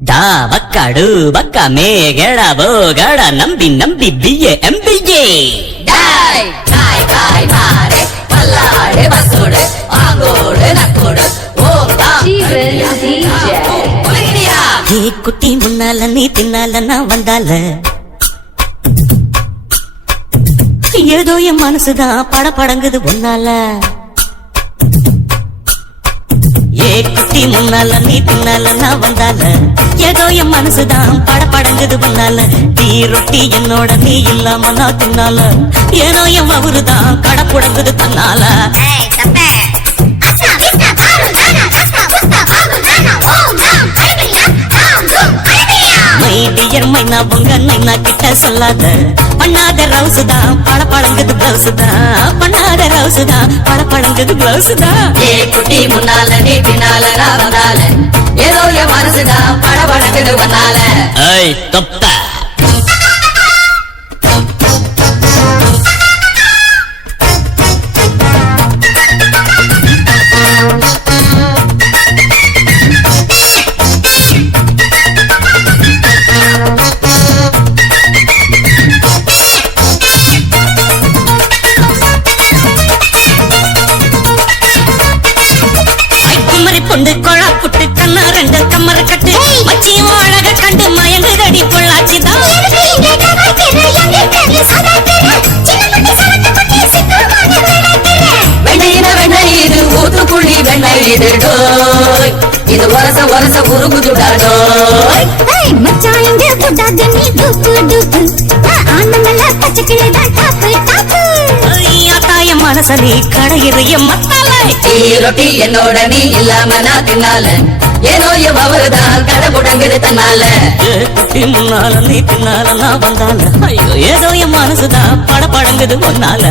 டா பக்காடு பக்கா மேகடா போகடா நம்பி நம்பி பிஏ எம்பிஏ டாய் டாய் டாய் மாரே பல்லாடு பசோடு ஆங்கோடு நக்கோடு ஓங்கா ஒலிங்கியா ஏ குட்டி முன்னால நீ தின்னால நான் வந்தால ஏதோ என் மனசுதான் படபடங்குது உன்னால ஏ குட்டி முன்னால நீ தின்னால நான் வந்தால ஏதோ என் மனசுதான் படபடங்குது உன்னால டீ ரொட்டி என்னோட நீ இல்லாம நான் தின்னால ஏதோ என் அவருதான் கடப்புடங்குது தன்னால மைடியர் மைனா பொங்க நைனா கிட்ட சொல்லாத பண்ணாத ரவுசு தான் படபடங்குது பிளவுஸ் தான் பண்ணாத ரவுசு தான் படபடங்குது பிளவுஸ் தான் ஏ குட்டி முன்னால நீ பின்னால நான் வந்தால ஏதோ என் மனசுதான் படபடக்குது வந்தால ஏய் தொப்ப பொண்டு கொழா புட்டு கண்ணா ரெண்டு கம்மர கட்டு மச்சியும் அழக கண்டு மயங்குதடி பொள்ளாச்சிதான் வெண்ணையின வெண்ணெய் இது ஊத்துக்குழி வெண்ணெய் இது டோய் இது வரச வரச உருகுதுடா டோய் தாயம் மனச நீ கடையிறைய மத்தால ரொட்டி என்னோட நீ இல்லாம நான் தின்னால ஏதோ என் அவருதான் கடை முடங்குது தன்னால குட்டி முன்னால நீ பின்னால நான் வந்தால ஐயோ ஏதோ என் மனசுதான் படபடங்குது ஒன்னால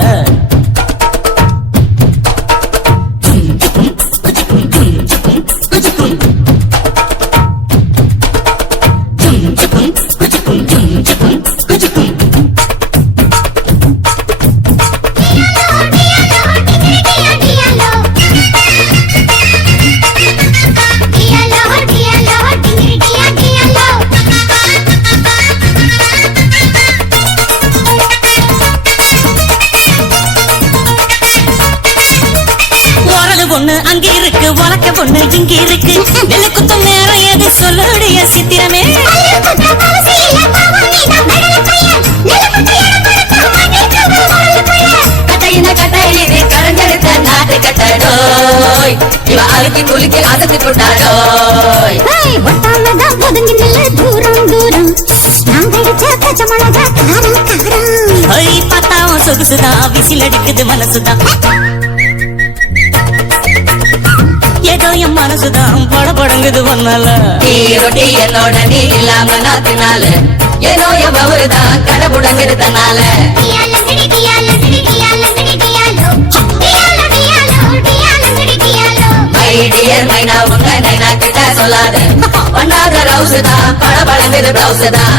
பொண்ணு அங்க இருக்கு உலக்க பொண்ணு இங்க இருக்கு நெல்லு குத்தும் நேரம் எது சொல்லுடைய சித்திரமே கட்டையின கட்டையிலே கரஞ்செடுத்த நாட்டு கட்டடோய் இவ அழுக்கி குலுக்கி அசத்து போட்டாடோய் பத்தாவும் சொகுசுதான் விசில் அடிக்குது மனசுதான் ஏதோ என் மனசுதான் படபடங்குது வந்தால ரொட்டி என்னோட நீ இல்லாம நான் தின்னால ஏதோ என் அவருதான் கடை முடங்குது தன்னால மைடியர் மைனா உங்க நைனா கிட்ட சொல்லாத பண்ணாத ரவுசு தான் படபடங்குது பிளவுஸ் தான்